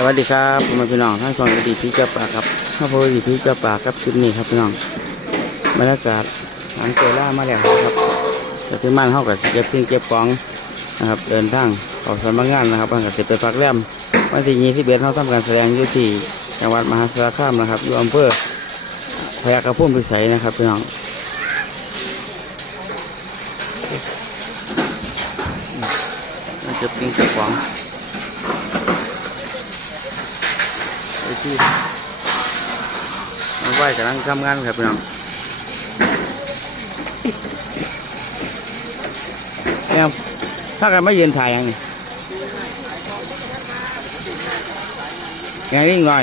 สวัสดีครับผมเป็นพี่น้องท่านชมอดีตพี่เจ้าป่าครับข้าพเจ้าอดีตพี่เจ้าป่าครับคลิปนี้ครับพี่น้องบรรยากาศหลังเจอล่ามาแล้วครับแต่ที่มันเข้ากับเก็บทิ้งเก็บของนะครับเดินทางออกสำนักงานนะครับวันกับสิไปพักแรมวันที่ยี่สิบเอ็ดเขาทำการแสดงอยู่ที่จังหวัดมหาสารคามนะครับอยู่อำเภอพยากระพุ่มพิสัยนะครับพี่น้องจะปิ้งเก็บกล่อง เนี่ยถ้ากันไม่ยืนถ่ายยังไงไงนิ่งหน่อ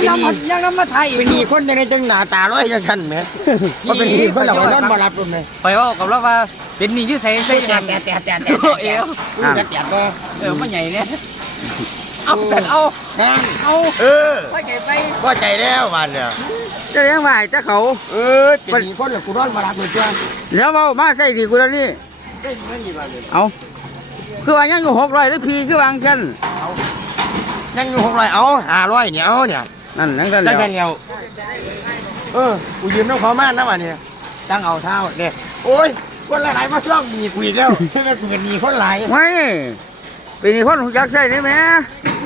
ยโอ้ยเลยครับบาทล่ะยังนำมายังนำมาไทยเป็นนี่คนยังไงจังหน้าตาร้อยจังฉันแหมก็เป็นนี่คนเราก็นอนบ่หลับเลยแหมไปว่ากับเราว่าเป็นหนี่ที่ใส่ใส่แต่กันแต่แต่แต่โอ้เอวจะแก่ก็เออมาใหญ่เนี่ยเอาเอาแห้งเอาเออไปใหญ่ไปพอใจแล้ววันเนี่ยจะเลี้ยงไหวจะเขาเออเป็นนี่คนเรากูนอนบ่หลับเลยจ้าแล้วเอามาใส่ดีกูแล้วนี่ไม่มีวันเลยเอาคือว่ายังอยู่หกร้อยหรือพีคือวางกันยังอยู่หกร้อยเอาห้าร้อยเนี่ยเอาเนี่ย นั่นนั่นกันตั้แล้งวแต่เดียวเออกูยืมน้องเขามากนะวันนี้ตั้งเอาเท้าเนี่ยโอ้ยคนหลายๆมาช่องมีกูอีกแล้วใช่ไหมกูเป็นมีคนหลายไม่เป็นคนหูจักใส่ได้ไหม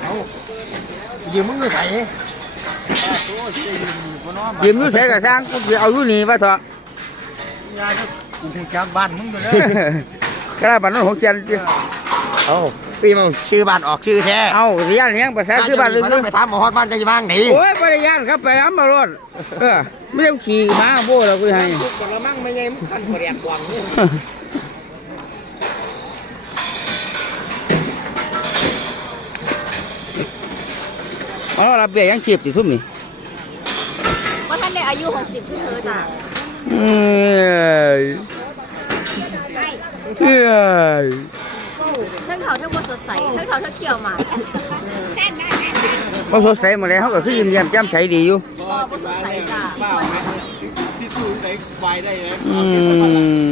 เอายืมมึงไปใส่ยืมอยู่ใส่กับสร้างกูจะเอาอยู่นี่ป่ะเถอะงานกูคงจักบ้านมึงอยู่เลย กระดาษบัตรนั้นหกเกียนเอา ปีมึงชื่อบ้านออกชื่อแท้เอาเรียนเลี้ยงภาษาชื่อบ้านเลยต้องไปถามหมอฮอดบ้านจะบ้างไหนโอ้ยบริยานครับไปน้ำมารถเออไม่ต้องขี่ม้าโบ้แล้วกูให้กระมังไม่ใช่มึงขันเปรียบกวางนี่เอาเราเบี้ยยังชีพติทุ่มนี่ว่าท่านในอายุ60ขึ้นเธอจ้ะเอ้ยเอ้ยเท่งเขาเท่งบนสดใสเท่งเขาเท่งเขียวหมาเขาสดใสมาแล้วเขาก็คือยิ้มแย้มแจ่มใสดีอยู่พอบนสดใสจ้ะอื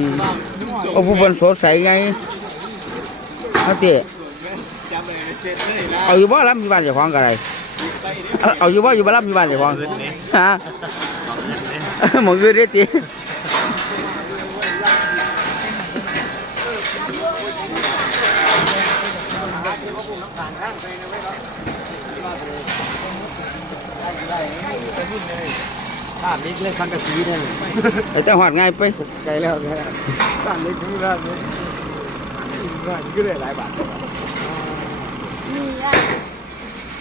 มโอ้ผู้คนสดใสไงเอาเตะเอาอยู่บ้านรับอยู่บ้านเจ้าของกันไรเอาเอาอยู่บ้านอยู่บ้านรับอยู่บ้านเจ้าของฮะหมองเงินได้ตี บ้านนี้เล่นฟันกระสีเนี่ยไอ้เจ้าหอดง่ายไปไกลแล้วนะบ้านนี้คือบ้านนี้บ้านนี้ก็ได้หลายบาท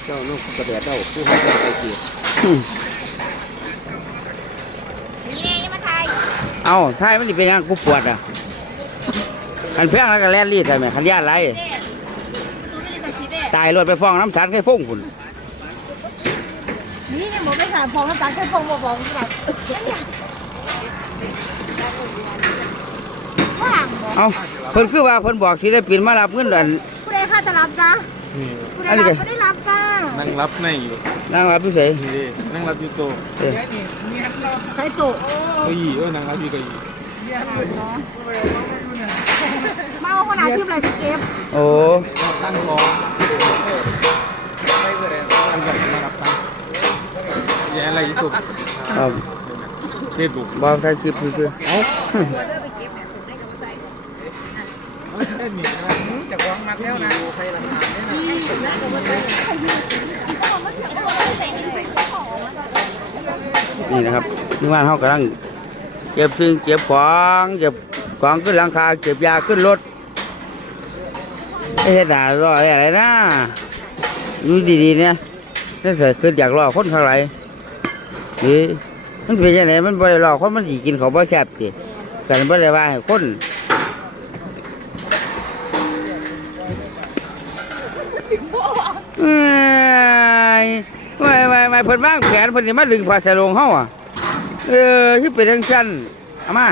เจ้าลูกกระเดียดเจ้าผู้ให้ไปเกี่ยวนี่ไงยังมาไทยเอาไท้ายมันจะเป็นยังกูปวดอะคันเพียงแล้วก็แล่นรีดใช่ไหมคันย่าไรเด็ดตัวไม่ได้ตัดสีเด็ดตายรถไปฟ้องน้ำสารแค่ฟุ้งคุณนี่ไง บอกไปถามฟองน้ำตาลแค่ฟองบอกบอกแบบว่างบอกเอาเพิ่นคือว่าเพิ่นบอกศิลปินมารับเงินอันผู้ใดค่าจะรับจ้ะผู้ใดรับไม่ได้รับจ้ะนั่งรับในอยู่นางรับพิเศษนี่ดินั่งรับอยู่โตะเออใครตุเก้าอี้เออนั่งรับอยู่เก้าอี้มาเอาขนาดที่อะไรที่เก็บโอ้ตั้งรอตั้ แย่อะไรที่สุดครับเฟซบุ๊กบอกใช้คลิปคือเอ้าเส้นนี่นะจะวางมาแล้วนะใครละนี่นะครับนี่ว่าเขากำลังเก็บสิ่งเก็บของเก็บของขึ้นหลังคาเก็บยาขึ้นรถไอ้เฮ็ดหน้ารออะไรนะอยู่ดีๆเนี่ยนี่ใส่ขึ้นอยากรอคนเท่าไหร่ นี่มันเป็นยังไงมันบ่ได้รอคนมันสิกินเขาบ่แซ่บติกันบ่ได้ว่าให้คนไม่ไม่ไม่เพิ่นวางแผนเพิ่นสิมาดึงผ้าสะลงเฮาอะเออที่เป็นจังซั่นเอามา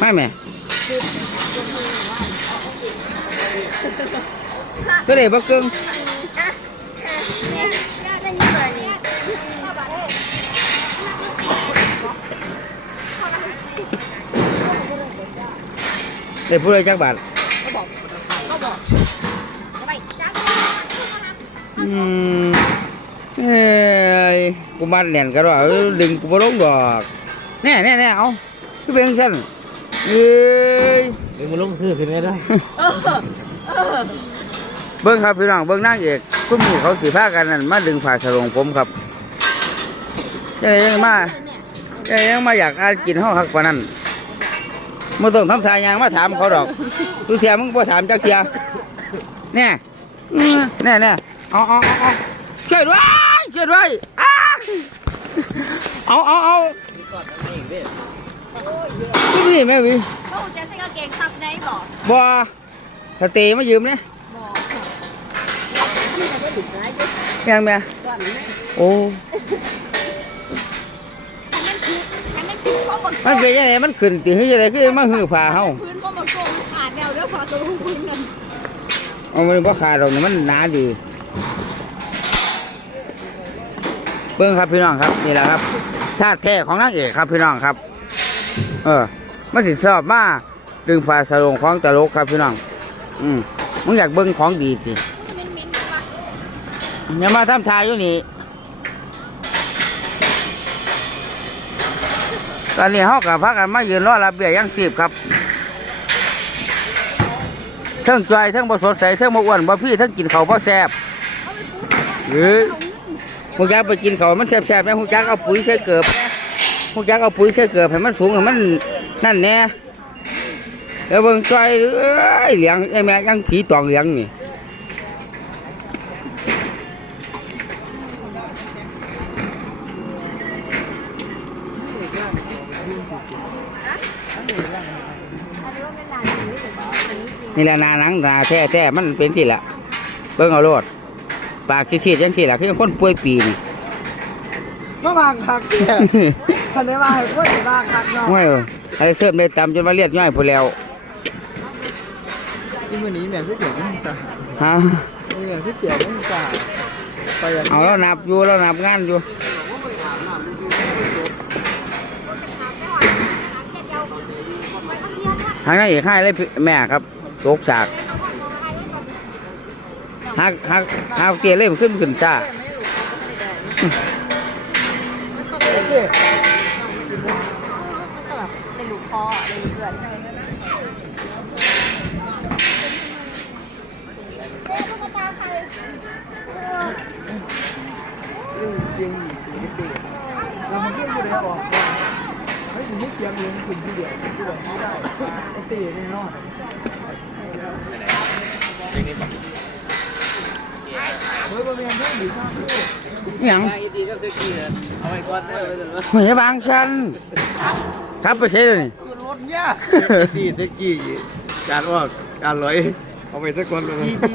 ไม่แม่ก็ได้บ่เกิง ได้ผู้ใดจักบาทไปจ้าอืมเอ้ยกูมัดแน่นกันว่าเออดึงกูบ่ลงดอกแน่แน่แน่เอาคือเป็นจังซั่นเอ้ยเดี๋ยวมึงลงคือขึ้นได้ด้วยเบิ้งครับพี่น้องเบิ้งนางเอกคุณหมู่เขาสีผ้ากันนั่นมาดึงผ่าสลงผมครับยังไงยังมายังไงยังมาอยากอ่านกินห้องหักกว่านั้น มาต้องทำทายางมาถามเขาดอกดูเทียมึงพอถามจักเทียแน่อื้อแน่แน่เอาเอาเอาเอาช่วยด้วยช่วยด้วยอ้าเอาเอาเอาที่นี่แม่วิเขาจะใส่กางเกงซับได้บอกบัวสเตย์มายืมเนี่ยยังแม่โอ้ มันเป็นยังไงมันขึ้นติเฮ้ยยังไงคือมันหือผ่าเฮาพื้นก็มาโกงขาดแนวแล้วพอตัวพื้นนั่นเอามันบ่ขาดดอกนี่มันหนาดีเบิ่งครับพี่น้องครับนี่แหละครับชาติแท้ของนางเอกครับพี่น้องครับ เออมันสิชอบมาดึงผ่าสลงของตลกครับพี่น้อง อืมมึงอยากเบิ่งของดีติมินมินว่าอย่ามาทำทายอยู่นี่ ตอนนี้เฮากับพักกันมายืนรอรับเบี้ยยังชีพครับเทั้งจอยเทั้งบ่สดใสเทั้งบ่อ้วนบ่พี่เทั้งกินข้าวบ่แซ่บเฮ้ยฮู้จักไปกินข้าวมันแซ่บๆแม่ฮู้จักเอาปุ๋ยใส่เกือบแม่ฮู้จักเอาปุ๋ยใส่เกือบให้มันสูงให้มันนั่นแน่แล้วเบิ่งจอยเอ้ยเหลียงไอ้แม่ยังผีตองเหลียงนี่ นี่แหละนาหนังนาแท้แท้มันเป็นสิละเบิ่งเอาโลดปากซีดๆจังสิละคือคนป่วยปีนี่มาบางคักเนี่ยคันได้ว่าให้คนบางคักเนาะห้วยเอออะไรเสิร์ฟได้ตำจนว่าเลียดย่อยพูนแล้วที่มื้อนี้แม่ที่เกี่ยวมันซะฮะแม่ที่เกี่ยวมันซะไปอย่างเอาแล้วนับอยู่แล้วนับงานอยู่ทางนั้นอีกให้เลยพี่แม่ครับ ตกสากหักหักหักเตี้ยเลยมันขึ้นขึ้นซ่าในลูกคอในลูกเกลือนจริงสิติเรามาเที่ยวได้บอกเฮ้ยนี่เสียงเลี้ยงคุณที่เดียวที่บอกไม่ได้ไอ้ตีแน่นอนเฮ้ยบ่แม่นเด้ อดีมากเด้ออหย่างไอ้ตีก็คือกี้เอาไว้ก่อนเด้อไปเถอะไม่ใช่บางชันครับไปใช้เลยนี่คือรถยากตีเซ็กกี้การว่าการลอยเอาไปสักคนเลยตีตี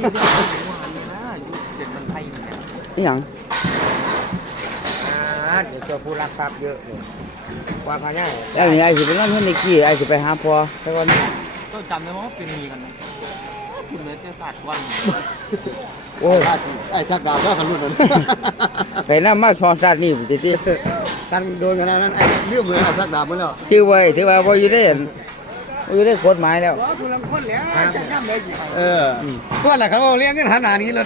เจ็ดมันไทยเนี่ยอหย่างอ่าเดี๋ยวเจอผู้รักทรัพย์เยอะเลยกว่าพาย่ายแล้วนี่ไอ้สิไปนอนเฮือนในกี้ไอ้สิไปหาพ่อแต่ก่อนต้องจำได้ไหมว่าเป็นมีกันนะ คุณเมตศาสตร์วันโอ้ยไอ้ชักดาวก็ขันรุ่นนั้นไปน้ำมาสอนสัตว์นี่ติติกันโดนขนาดนั้นไอ้เรื่องมือไอ้ชักดาวมาแล้วชื่อไว้ถือว่าบ่อยู่ได้บ่อยู่ได้กฎหมายแล้วคุณลังคนแล้วจะย่ำได้สิเออพวกอะไรเขาเลี้ยงกันหาหนานี้เลย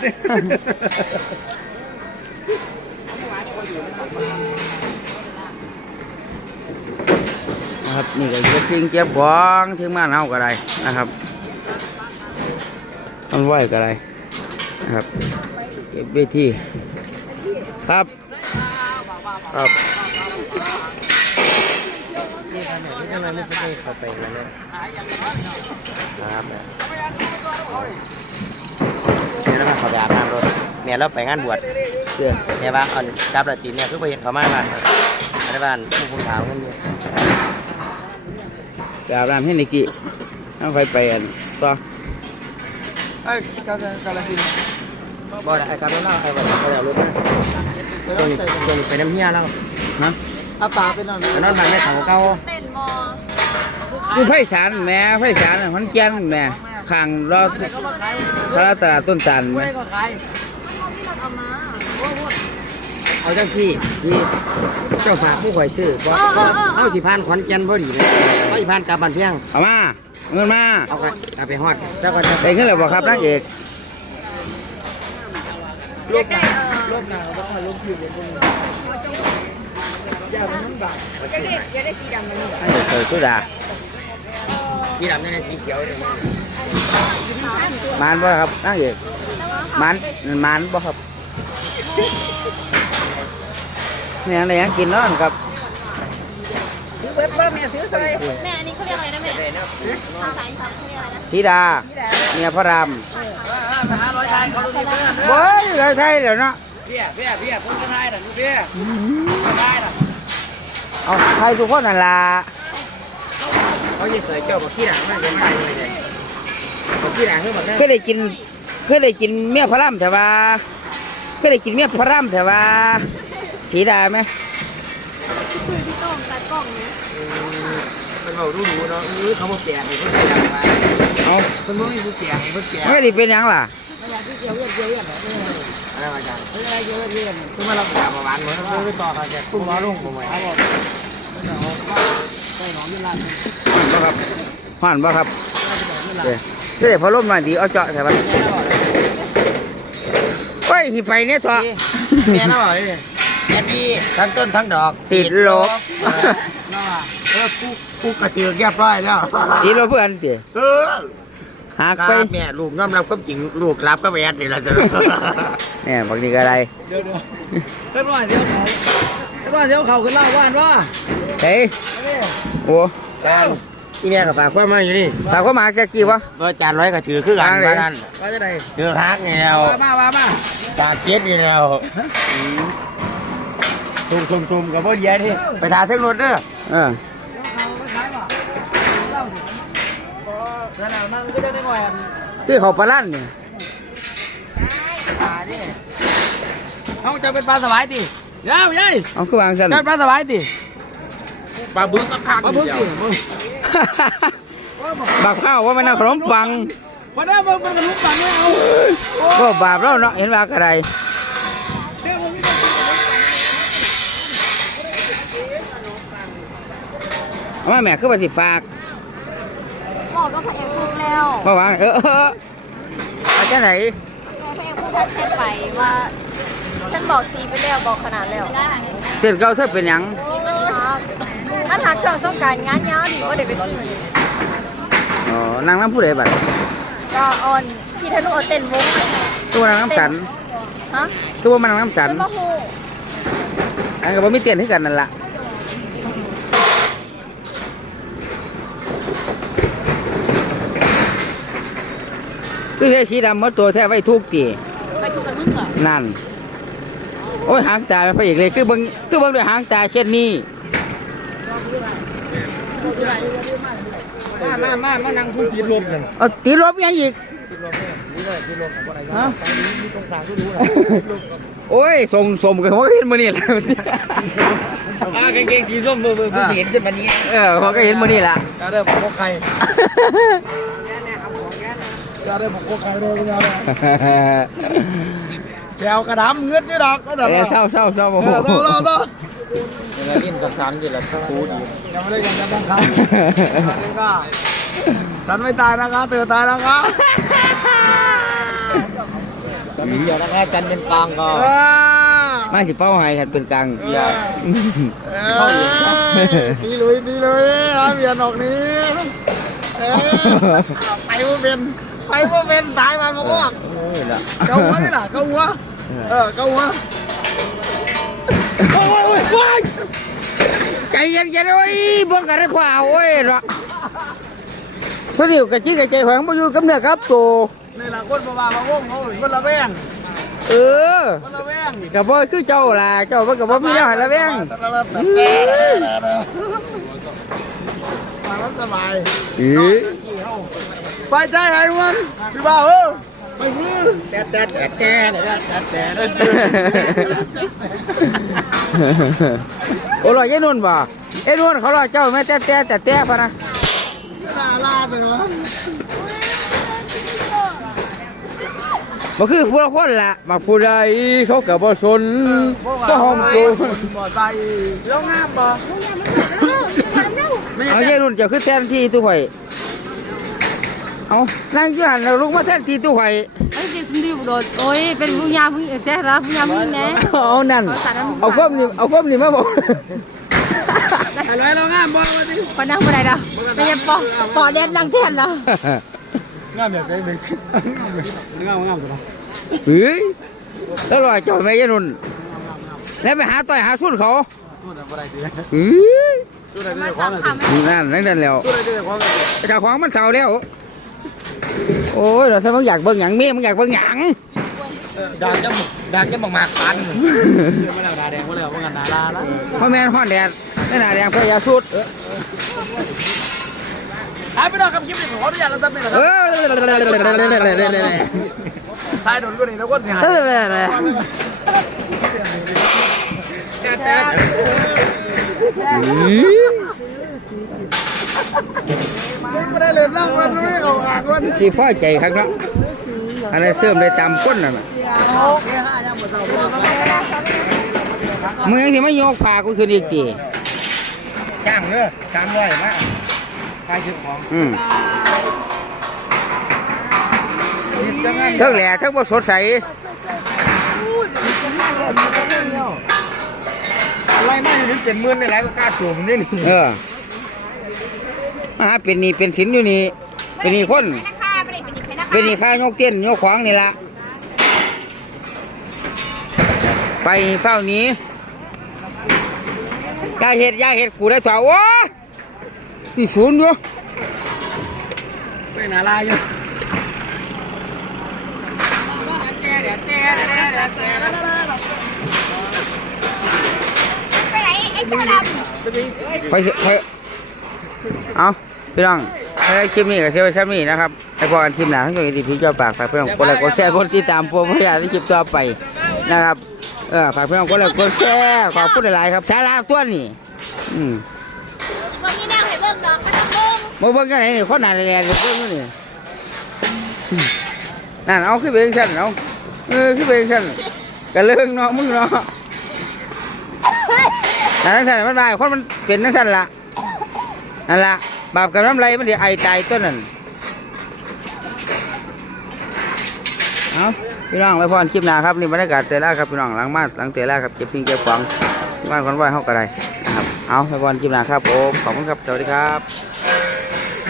นะครับนี่ก็เก็บทิ้งเก็บของทิ้งมานเฮาก็ได้นะครับ ทำไว้ก็ได้นะครับเก็บเวทีครับครับนี่ทำไหนที่ทำไมไม่เคยเข้าไปแล้วเนี่ยครับเนี่ยแล้วเขาไปอาบน้ำรถเนี่ยเราไปงานบวชเด้อเนี่ยว่าอันกับละตีเนี่ยคือไปเห็นเขามาบ้านในบ้านผู้คุณขาวกันอยู่จะอาบน้ำให้นิกิเอาไปไปอันต่อ ไอ้กาลกาลสินบ่ได้ไอ้กาลเล่าไอ้บ่ได้เขาเอารถมาตรงตรงไปน้ำเฮียแล้วฮะอาปาเป็นนั่นนั่นมันไม่เขาเก่าเต้นมออยู่ไพศาลแหม่ไพศาลน่ะมันแก่นแหม่เข้างรอบสารตลาดต้นจันทร์ไหมไม่ก็ขายเอาจังซี่นี่เจ้าฝากผู้ข่อยซื้อเพราะเพราะเอาสิพานขอนแก่นพอดีเลยเอาสิพานกลับบ้านเพียงเอามา เอาเงินมาเอาไปเอาไปฮอดเจ้าก็จะได้เงินแล้วบ่ครับนางเอกอยากได้เออลบหน้าก็ต้องลบผิวบนนี้อย่ามันน้ำบากอยากได้อยากได้สีดำมันนี่นางเอกเคยสุดาสีดำนี่สีเขียวเลยมานบ่ครับนางเอกมานมานบ่ครับแม่อะไรยังกินเนาะครับ แม่อันนี้เขาเรียกอะไรนะแม่ภาษาอีสานเขาเรียกอะไรนะธิดา เมียพระรามไปหาร้อยทายเฮ้ยไทยเดี๋ยวเนาะเพี่ยเพี่ยเพี่ยคนก็ทายน่ะดูเพี่ยก็ทยน่ะเอาไทยทุกคนนั่นล่ะเขาจะใส่เจ้าบอกขี้หลังมากเลยไม่เลยบอกขี้หลังคือบอกนั่นเคยได้กินเคยได้กินเมียพระรามแต่ว่าเคยได้กินเมียพระรามแต่ว่าสีดาไหม มันบอกรู้รู้เนาะเออเขาบอกแก่ให้เพิ่นไปทำไปเอาเพิ่นบอกให้ผู้แก่ให้เพิ่นแก่ไม่ได้เป็นหยังล่ะอะไรวะจ๊ะเอออะไรเยอะเยอะคือมารับยาประมาณเหมือนเพิ่นต่อกันแต่คุณหมอลงผมไว้ครับห่อนบ่ครับห่อนบ่ครับเด้เด้พอลมหน่อยดีเอาเจาะใช่ปะโอ้ยที่ไปเนี่ยเถอะแม่น่าบอกเลยแม่ดีทั้งต้นทั้งดอกติดลบน่าว่าเออกูกูกระเทือกเรียบร้อยแล้วติดลบเพื่อนติเออหากครัไปบแม่ลูกยอมรับความจริงลูกรับก็แม่นี่แหละจ้ะเนี่ยบางทีก็อะไรเดี๋ยวเดี๋ยวเพื่อนว่าเดี๋ยวเขาเพื่อนว่าเดี๋ยวเขาขึ้นเล่าบ้านว่าเฮ้ยโอ้การที่แม่กับฝากความมาอยู่นี่ตาก็มาแค่กี่วะก็จานร้อยก็ถือคือกันทางไหนว่ากันว่าจะไหนถือฮักนี่แล้วมามามาตาเจ็ดนี่แล้วซุ่มซุ่มซุ่มกับพ่อเดียที่ไปทาเส้นรถเด้อเออ เดี๋ยวนั่งก็จะได้หน่อยอันที่เขาปลาลั่นเนี่ยเขาจะเป็นปลาสวายติเดี๋ยวยัยเอาคือวางสันจะเป็นปลาสวายติปลาบึ้งก็คักปลาบึ้งติบักข้าวว่ามันเอาขนมปังวันนี้มันมันลุกปังไม่เอาก็บาปแล้วเนาะเห็นว่ากระไรเอามาแม่คือว่าสิฝาก บอกก็พระเอกพูดแล้วมาวางเออเออเอาจะไหนพระเอกพูดทัดเช็ดไปว่า ฉันบอกสีไปแล้วบอกขนาดแล้วเตือนเก่าเธอเป็นหยังครับถ้าทางช่วงต้องการงานยาวดีว่าเดี๋ยวไปซื้ออ๋อนางน้ำผู้ใดบัดก็ออนที่ธนุเอาเต้นวงตัวนางน้ำสันฮะตัวมันนางน้ำสันเป็นมะฮูอันก็บ่มีเตียนให้กันนั่นล่ะ คือใช้สีดำหมดตัวแท้ไว้ทุกตีไปทุกกันมึงเหรอนั่น โอ้ยหางตาไปอีกเลยคือเบิ่งคือเบิ่งด้วยหางตาเช่นนี้มามามามานั่งพูดตีลมกันเอาตีลบยังอีกฮะโอ้ยส่งสมกันหัวก็เห็นมื้อนี้แหละอ่ากางเกงสีส้มเบอร์เบอร์เบอร์เห็นขึ้นมานี้เออหัวก็เห็นมื้อนี้ล่ะจะได้ผมก็ใครจะได้ผมก็ใคร เลยไม่ได้แกวกระดำเงือดนี่ดอกก็แต่เออเศร้าเศร้าเศร้าโอ้โหเต่าเต่าเต่ายังไงลิ้นกับสันอยู่แล้วสักคูดียังไม่ได้ยังจะต้องทำก็สันไม่ตายนะครับเตือตายนะครับจะมีเดียวนะครับจันเป็นกลางก็มาสิเป้าให้กันเป็นกลางเข้าอยู่ดีลุยดีลุยนะเบียนออกนี้เอ้ไปว่าเป็น ไปว่าเป็นตายมาบอกว่าโอ้ยล่ะเกาหัวนี่ล่ะเกาหัวเออเกาหัวโอ้ยโอ้ยว้ายใจเย็นๆโอ้ยบ่กันได้ขวาโอ้ยล่ะพอดีกะจิกะใจหอยบ่อยู่กับเนื้อกับตัวนี่ล่ะคนมาว่ามาว่งเขาคนละแวงเออคนละแวงกับบ่คือเจ้าล่ะเจ้ามันกับบ่มีแนวให้ละแวงมาแล้วสบายเอ้ย ไปใจไอ้วันพี่บ่าวเออไปมือแต่แต่แต่แต่แต่แต่แต่โอ้ลอยยายนุ่นบ่ไอ้นุ่นเขาลอยเจ้าแม่แต่แต่แต่แต่พะนะลาลาถึงแล้วบ่คือผู้ละคนละมาผู้ใดเขาก็บ่สนก็หอมตัวบ่ใส่แล้วงามบ่เอาเยรุ่นเจะคือแทนที่ตู้ข่อย เอานั่งอยู่หันแล้วลุกมาแทนที่ตู้ข่อยเอ้ยคุณดิวโดดโอ้ยเป็นผู้ยามผู้แจ๊รับผู้ยามผู้แน่เอานั่นเอาความนี่เอาความนี่มาบอกอะไรเรางามบ่มาดิปนั่งบ่ได้ดอกไม่ยังปอปอเด็ดนั่งแทนแล้วงามแบบไหนเป็นงามงามตัวเฮ้ยแล้วรอยจอยแม่ยายนุ่นแล้วไปหาต่อยหาสุดเขาตัวนั้นบ่ได้ดีเฮ้ยตัวนั้นได้ของนั่นนั่นแล้วได้ของเจ้าของมันเศร้าแล้ว โอ้ยเราถ้ามึงอยากเบิ่งหยังเมียมึงอยากเบิ่งหยังดากจะดากจะบักหมากปันมาแล้วดาแดงมาแล้วว่ากันนาลาละพ่อแม่นฮ้อนแดดไม่น่าแดงเพื่อยาสุดอะพี่น้องครับคลิปนี้ผมขออนุญาตเราจะเป็นนะคเอรับอท้ายโดนก็นี่นะคนสิหาย ไม่ได้เลยนั่งมันไม่เอาอ่างมันที่พ่อใจครับเนาะอันนั้นเสื่อมเลยตามก้นน่ะมึงยังสิมาโยกพากูขึ้นอีกทีจ้างเด้อสามร้อยมาขายซื้อของอืมจังงั้นทั้งแหล่ทั้งบ่สดใสอะไรมาอยู่ถึงเจ็ดหมื่นในไรก็กล้าสูงนี่นี่เออมา หาเป็นหนี่เป็นสินอยู่นี่เป็นหนี่คนนะคะไม่ได้เป็นอีกนะคะเป็นหนี่ค่ายกเตี้ยนยกขวางนี่ละไปเฝ้าหนี้ยาเห็ดยาเห็ดกูได้ถอวะนี่ศูนย์อยู่ไปนาลายอยู่ไปไหนไอ้ตัวดำไปสิไปเอา พี่น้องถ้าคลิปนี้ก็เชื่อว่าใช่มีนะครับไอ้พอกันคลิปหนาทั้งอย่างดีพี่เจ้าปากฝากพี่น้องกดไลค์กดแชร์กดติดตามโปรโมชั่นในคลิปต่อไปนะครับเออฝากพี่น้องกดไลค์กดแชร์ขอบคุณหลายๆครับสาระตัวนี้อืมวันนี้นั่ให้เบิ่งดอกม่ต้องเบิ่งมาเบิ่งกันไหนนี่คนหนาแน่ๆเบิ่งนี่นั่นเอาขึ้นไปเองฉันเอาเออขึ้นไปเองฉันกระเลิงเนาะมึงเนาะนั่นนั่นฉันมันมาคนมันเป็นนั่นฉันละนั่นละ บาปกับน้ำไรมันเดี๋ยวไอตายต้นนั่นเอาพี่น้องไว้พรคลิปหน้าครับนี่บรรยากาศเตล่าครับพี่น้องหลังมาหลังเตล่าครับเก็บพิงเก็บฟังบ้านคนไหวเขาก็ได้นะครับเอาไว้พรคลิปหน้าครับผมขอบคุณครับสวัสดีครับ